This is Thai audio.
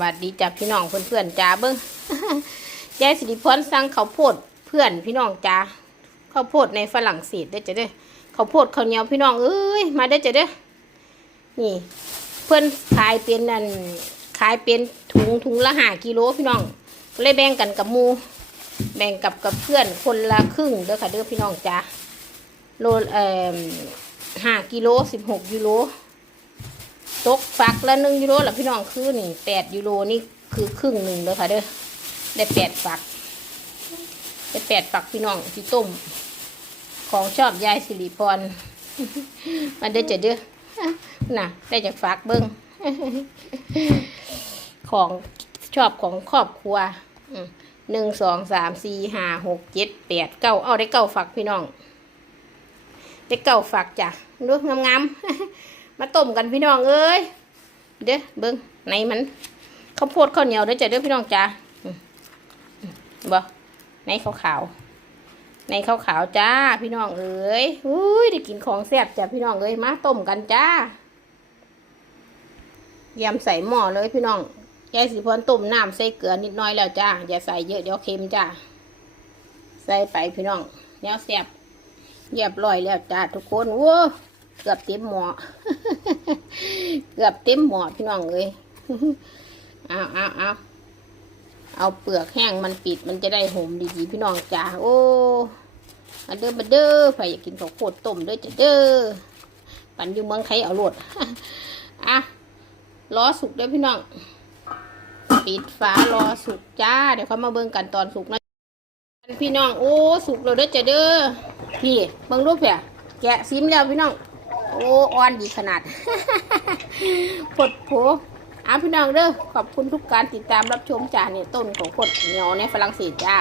วัสดีจ้าพี่น้องเพื่อนๆจ้าเบิ้งยายสิริพรสั่งข้าวโพดเพื่อนพี่น้องจ้าข้าวโพดในฝรั่งเศสเด้จ้ะเด้อข้าวโพดข้าวเหนียวพี่น้องเอ้ยมาเด้จ้ะเด้อนี่ เพื่อนขายเป็นนั่นขายเป็นถุงถุงละห้ากิโลพี่น้องก็เลยแบ่งกันกับมูแบ่งกับกับเพื่อนคนละครึ่งเด้อค่ะเด้อพี่น้องจ้าโลเอ่อห้ากิโลสิบหกกิโล ตกฝักละหนึ่งยูโรละพี่น้องคือนี่แปดยูโรนี่คือครึ่งหนึ่งเลยค่ะเด้อได้แปดฝักได้แปดฝักพี่น้องที่ต้ม ของชอบยายสิริพรมาเด้จะเด้อน่ะ ได้จากฝากเบิ้งของชอบของครอบครัวหนึ่งสองสามสี่ห้าหกเจ็ดแปดเก้าเอาได้เก้าฝักพี่น้อง ได้เก้าฝักจ้ะดูงามๆ มาต้มกันพี่น้องเอ้ยเด้อเบิ้งในมันข้าวโพดข้าวเหนียวเด้อจ้ะเด้อพี่น้องจ้าอืมอืมบ่ในขาวขาวในขาวขาวจ้า พี่น้องเอ้ยอุ้ยได้กินของแซ่บจ้ะพี่น้องเอ้ยมาต้มกันจ้ายำใส่หม้อเลยพี่น้องยายสิพรต้มน้ำใส่เกลือนิดน้อยแล้วจ้าอย่าใส่เยอะเดี๋ยวเค็มจ้าใส่ไปพี่น้องเดี๋ยวแซ่บเรียบร้อยแล้วจ้าทุกคนว้า เกือบเต็มหม้อเกือบเต็มหม้อพี่น้องเอ้ยเอาเอาเอาเอาเปลือกแห้งมันปิดมันจะได้หอมดีๆพี่น้องจ้าโอ้มาเด้อมาเด้อใครอยากกินข้าวโพดต้มด้อจ้ะเด้อปั่นอยู่เมืองไทยเอาโลดอะรอสุกด้อพี่น้อง ปิดฝารอสุกจ้า เดี๋ยวเขามาเบิ่งกันตอนสุกนะพี่น้องโอ้สุกแล้วเด้จ้ะเด้อพี่เบิ่งรูปเพียแกะซิมแล้วพี่น้อง อ้อ่อนดีขนาดปดโผอะพี่น้องเด้อขอบคุณทุกการติดตามรับชมจ้าเนี่ยต้นของพดเหนียวในฝรั่งเศสจ้า